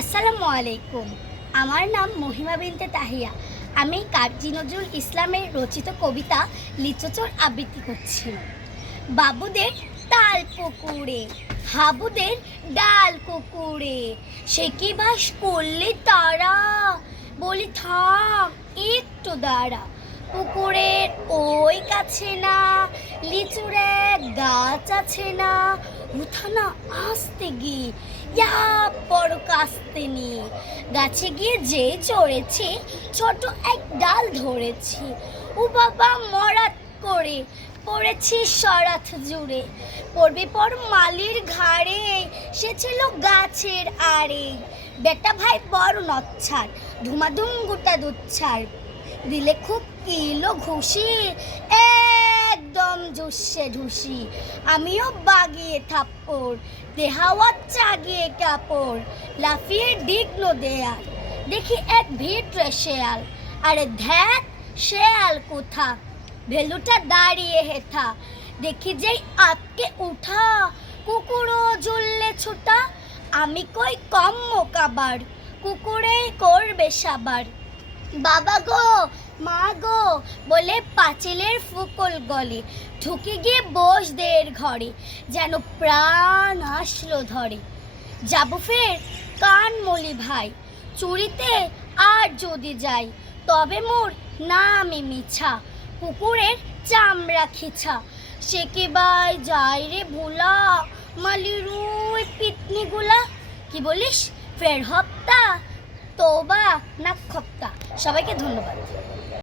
আসসালামু আলাইকুম। আমার নাম মহিমা বিনতে তাহিয়া। আমি কাজী নজরুল ইসলামের রচিত কবিতা লিচুচোর আবৃত্তি করছি। বাবুদের তাল পুকুরে, হাবুদের ডাল কুকুরে, সে কি ভাস করলে তারা, বলি থাম একটু দাঁড়া। পুকুরের ওই কাছে না লিচুর এক গাছ আছে না, উঠানা আসতে গিয়ে ইয়া বড় কাস্তে নিয়ে গাছে গিয়ে যে চড়েছে ছোট এক ডাল ধরেছি। ও বাবা মরাত করে পড়েছি সরাত জুড়ে, পড়বে পর মালির ঘাড়ে, সে ছিল গাছের আড়ে। বেটা ভাই বড় নচ্ছার, ধুমাধুম গোটা দুচ্ছার, দিলে খুব কিলো ঘুষি, একদম জুসে ঢুসি। আমিও বাগিয়ে থাপ্পড়, দেহাওয়া চাগিয়ে কাপড়, লাফিয়ে ডিগলো দেয়াল, দেখি এক ভিড় শেয়াল। আরে ধ্যাত, শেয়াল কোথা, ভেলুটা দাঁড়িয়ে হেথা, দেখি যেই আটকে উঠা, কুকুরও জুললে ছোটা। আমি কই কম মোকাবার, কুকুরে করবে সাবার। বাবা গো, মা গো বলে পাঁচিলের ফুকল গলে ঢুকে গিয়ে বস দের ঘরে, যেন প্রাণ আসলো ধরে। যাবো ফের কান মলি ভাই, চুরিতে আর যদি যাই, তবে মোর নামে মিছা, কুকুরের চামড়া খিছা। সে কি বাই যাই রে ভোলা, মালির ওই পিতনিগুলা। কি বলিস ফের হপ্তা, তোবা না খপ্তা। সবাইকে ধন্যবাদ।